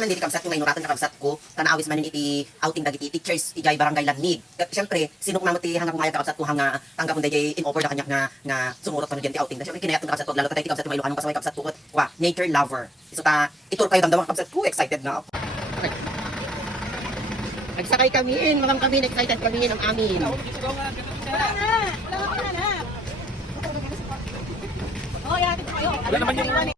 naman dito kabsat ko ngayon ratan kabsat ko tanawis man iti outing dagiti teachers ijay barangay Lannig. Syempre sino kumamot ti hanggang kumaya kabsat ko hanga tanggap mo dayay in over da kanya nga sumurot pa no diyan ti outing. Syempre kinayat kabsat ko lalo ta ti kabsat ko Ilocano pasaway kabsat ko wa nature lover. So ta itur kayo damdaman kabsat ko excited na ako. Okay. Nagsakay kami excited kami ng amin. Wala naman yung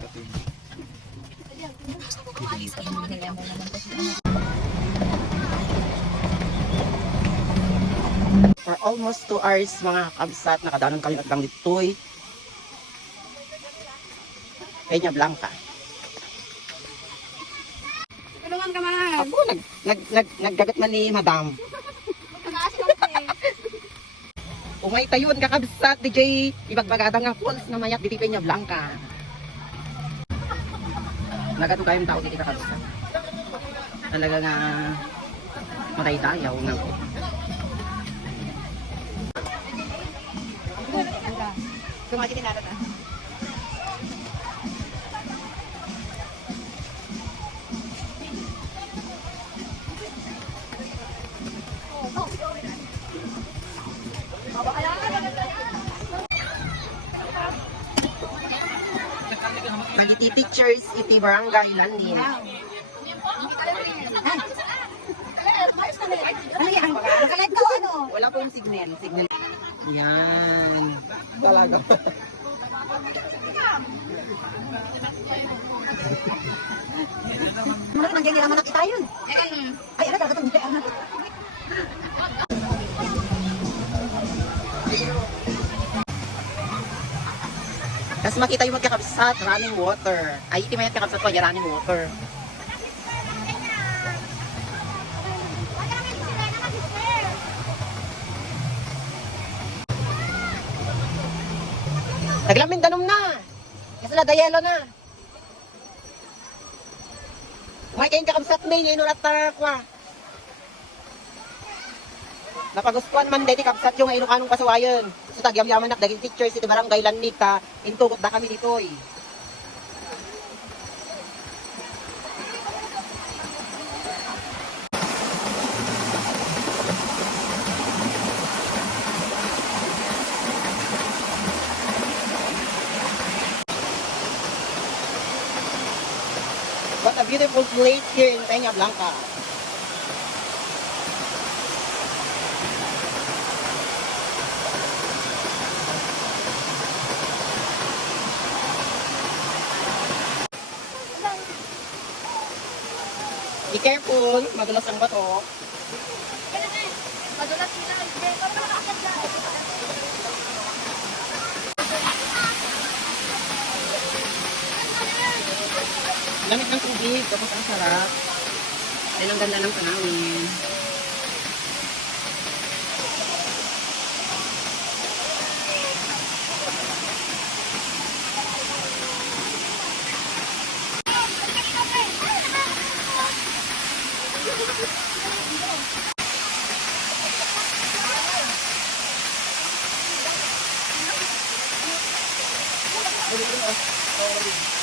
For almost 2 hours mga kabsat, nakadanan kami at lang dito'y Peña Blanca. tulungan ka man. Ako, nagdagat man ni Madam. Umay tayon kakabsat, DJ, ibagbagada nga falls na mayat dito Peña Blanca. Nagato kayong tao dito kakabsat. Talaga nga matay-dayaw nga po. Kumaki din natin. Nagiti teachers iti barangay Landin. Ano yan? Nakalit ka ano? Wala pong signal. Yan. Talaga. Ano nang ganyan naman nakita yun? Ay, ano talaga itong Tapos makita yung magkakabsat, running water. Ay, iti may magkakabsat ko, running water. Naglamin danom na. Kasi na dayelo na. May kayong kakabsat may ngayon urat tarakwa. Napagustuhan man dito kapsat yung Ilocanong pasawayan. So tagyam-yaman nak daging teachers ito barangay Lannig ka. Intugot na kami dito eh. What a beautiful place here in Peña Blanca. Be careful, madulas ang bato. Madulas sila. Parang nakakasad na. Lamig ng tubig, tapos ang sarap. Dahil ang ganda ng tanawin.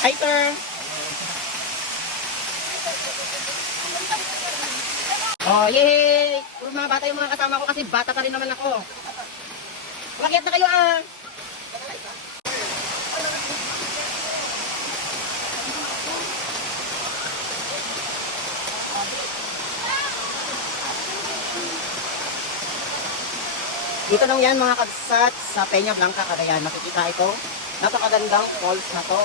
Hi, sir. Oh, yay! Puro mga bata yung mga kasama ko kasi bata pa rin naman ako. Umakyat na kayo ah! Dito lang yan mga kabsat sa Peña Blanca, Cagayan. Nakikita ito. Napakagandang falls na to.